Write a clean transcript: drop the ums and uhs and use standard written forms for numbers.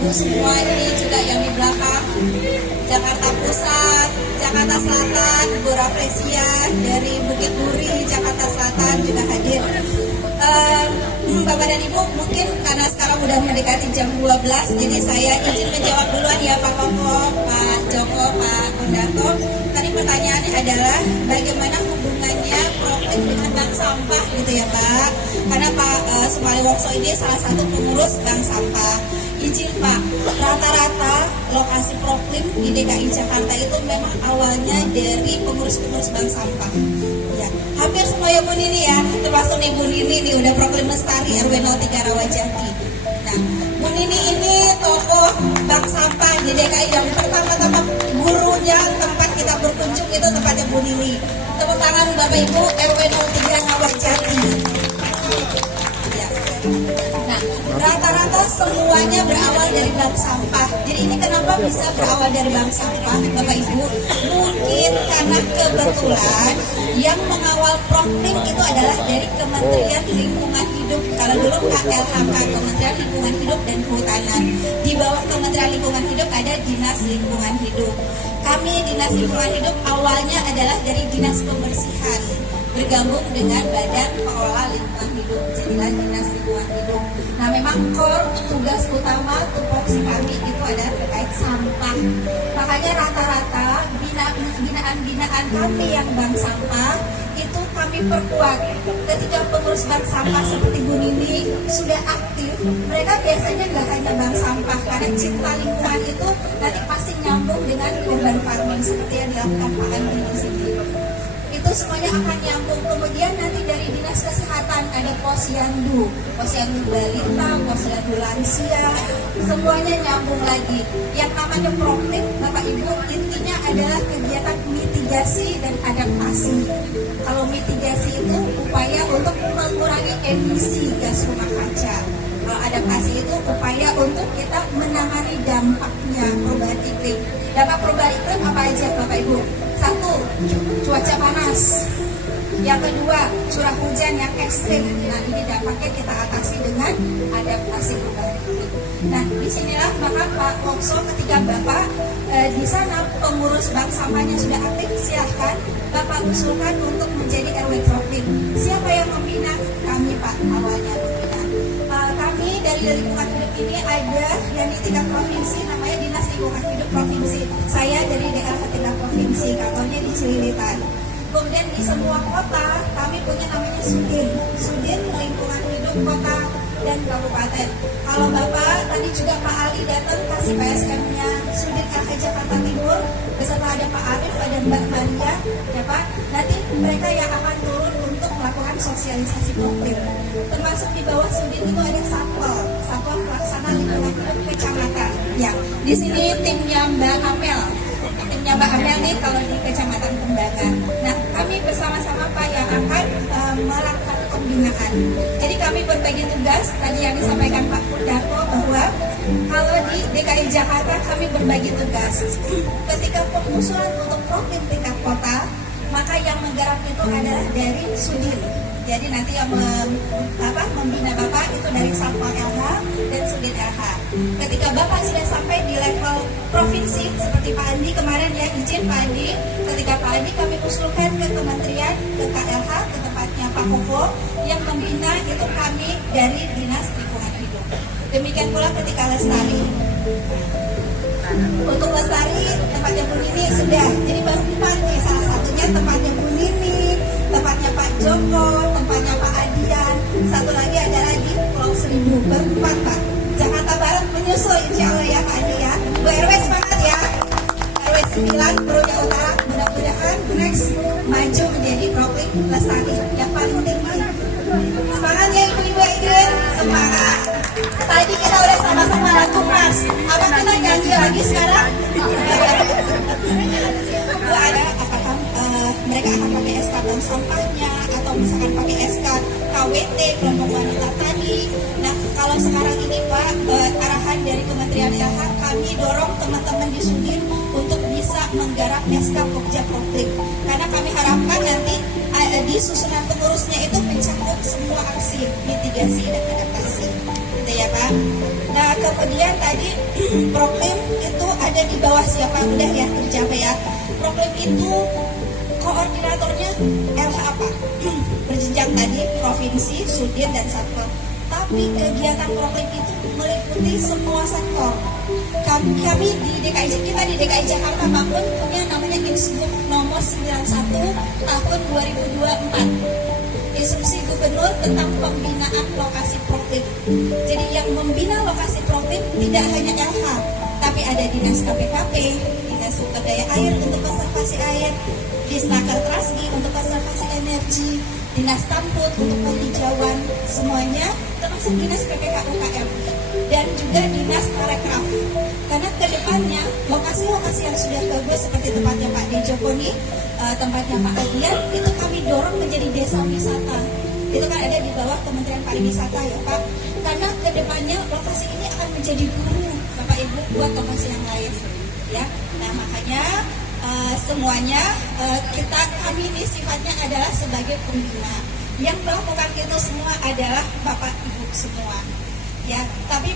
Ibu semua ini juga yang di belakang, Jakarta Pusat, Jakarta Selatan, Bu Raflesia dari Bukit Duri, Jakarta Selatan juga hadir. Bapak dan Ibu, mungkin karena sekarang udah mendekati jam 12, jadi saya izin menjawab duluan ya Pak Koko, Pak Joko, Pak Kondato. Tadi pertanyaannya adalah bagaimana hubungannya Proplik dengan bank sampah gitu ya Pak. Karena Pak Sumali Wongso ini salah satu pengurus bank sampah. Izin Pak, rata-rata lokasi Proplik di DKI Jakarta itu memang awalnya dari pengurus-pengurus bank sampah. Ya, hampir semua ya Bu Nini ya, termasuk nih Bu Nini nih udah Proplik Lestari RW 03 Rawajati. Nah, Bu Nini ini tokoh bank sampah di DKI yang pertama-tama gurunya tempat kita berkunjung itu tempatnya Bu Nini. Tepuk tangan Bapak Ibu RW 03 Rawajati. Ya. Nah, rata-rata semuanya berawal dari bank sampah. Jadi ini kenapa bisa berawal dari bank sampah, Bapak Ibu? Mungkin karena kebetulan yang mengawal Proplik itu adalah dari Kementerian Lingkungan Hidup. Kalau dulu KLHK, Kementerian Lingkungan Hidup dan Kehutanan. Di bawah Kementerian Lingkungan Hidup ada Dinas Lingkungan Hidup. Kami Dinas Lingkungan Hidup awalnya adalah dari Dinas Pembersihan, bergabung dengan Badan Pengelola Lingkungan Hidup, jadilah Dinas Lingkungan Hidup. Nah, memang core tugas utama tupoksi kami itu adalah terkait sampah. Makanya rata-rata binaan-binaan kami yang bank sampah itu kami perkuat. Ketika pengurus bank sampah seperti Bu Nini sudah aktif, mereka biasanya nggak hanya bank sampah, karena cinta lingkungan itu nanti pasti nyambung dengan urban farming seperti yang dilakukan Pak Andi di sini. Itu semuanya akan nyambung. Kemudian nanti dari Dinas Kesehatan ada posyandu balita, posyandu lansia, semuanya nyambung lagi. Yang namanya Proplik, Bapak Ibu, intinya adalah kegiatan mitigasi dan adaptasi. Kalau mitigasi itu upaya untuk mengurangi emisi gas rumah kaca. Kalau adaptasi itu upaya untuk kita menangani dampaknya perubahan iklim. Dampak perubahan iklim apa aja Bapak Ibu? Satu, cuaca panas. Yang kedua, curah hujan yang ekstrim. Nah, ini dampaknya kita atasi dengan adaptasi perubahan iklim. Nah, disinilah maka Pak Wongso ketika Bapak di sana pengurus bank sampahnya sudah aktif, silahkan Bapak usulkan untuk menjadi RW Proplik. Siapa yang membina? Kami Pak, awalnya membina. Kami dari lingkungan hidup ini ada yang di tingkat provinsi namanya Dinas Lingkungan Hidup Provinsi. Saya dari DLH tingkat provinsi, kantornya di Cililitan. Kemudian di semua kota kami punya namanya Sudin Lingkungan Hidup Kota dan Kabupaten. Kalau Bapak tadi juga Pak Ali datang kasih PSM-nya Sudin LH Jakarta Timur, beserta ada Pak Arif, ada Mbak Maria, ya Pak. Nanti mereka yang akan turun untuk melakukan sosialisasi Proplik. Termasuk di bawah Sudin itu ada Satpol Pelaksana Lingkungan Hidup Kecamatan. Ya, di sini timnya Mbak Amel. Timnya Mbak Amel nih kalau di Kecamatan Kembangan. Nah, kami bersama-sama Pak yang akan melakukan pembinaan. Jadi kami berbagi tugas, tadi yang disampaikan Pak Kondato bahwa kalau di DKI Jakarta kami berbagi tugas. Ketika pengusulan untuk Proplik tingkat kota, maka yang menggarap itu adalah dari Sudin. Jadi nanti yang membina Bapak itu dari Satpol LH dan Sudin LH. Ketika Bapak sudah sampai di level provinsi seperti Pak Andi kemarin ya, izin Pak Andi, ketika Pak Andi kami usulkan ke kementerian, ke KLH, ke tempatnya Pak Koko, yang membina itu kami dari Dinas Lingkungan Hidup. Demikian pula ketika Lestari. Untuk Lestari tempatnya Bu Nini sudah, jadi baru 4 nih, salah satunya tempatnya Bu Nini, tempatnya Pak Joko, tempatnya Pak Adian, satu lagi adalah di Pulau Seribu, baru 4 Pak. Jakarta Barat menyusul insya Allah ya Pak Adi ya. Bu RW semangat ya. RW 9 Peruja Utara, mudah-mudahan next maju menjadi Proplik Lestari yang paling tinggi. Semangat ya Ibu-Ibu Aiden, semangat. Tadi kita udah sama-sama laku Mas. Apa kita janji lagi sekarang? Bu ada apakah mereka akan pakai SK bank sampahnya atau misalkan pakai SK KWT kelompok wanita tadi. Nah, kalau sekarang ini Pak arahan dari Kementerian LH, kami dorong teman-teman di Sudin untuk bisa menggarap SK Pokja Proplik. Karena kami harapkan nanti di susunan pengurusnya itu mencakup semua aksi mitigasi dan adaptasi, gitu ya Pak. Nah kemudian tadi Proklim itu ada di bawah siapa, udah ya tercapai ya. Proklim itu koordinatornya LH apa? Berjenjang tadi provinsi, sudin dan satker. Tapi kegiatan Proklim itu meliputi semua sektor. Kami di DKI Jakarta Pak pun punya namanya Insgub nomor 91 tahun 2024. Instruksi Gubernur tentang pembinaan lokasi Proklim. Jadi yang membina lokasi Proklim tidak hanya LH, tapi ada Dinas KPKP, Dinas Sumber Daya Air untuk konservasi air, Disnaker Trasgi untuk konservasi energi, Dinas Tamput untuk penghijauan, semuanya termasuk Dinas PPK UKM dan juga Dinas Parekraf. Karena kedepannya lokasi-lokasi yang sudah bagus seperti tempatnya Pak Dejokoni, tempatnya Pak Adian, itu kami dorong menjadi desa wisata. Itu kan ada di bawah Kementerian Pariwisata ya Pak. Karena kedepannya lokasi ini akan menjadi guru Bapak Ibu buat lokasi yang lain. Ya, nah makanya semuanya kami ini sifatnya adalah sebagai pembina. Yang melakukan itu semua adalah Bapak Ibu semua. Ya, tapi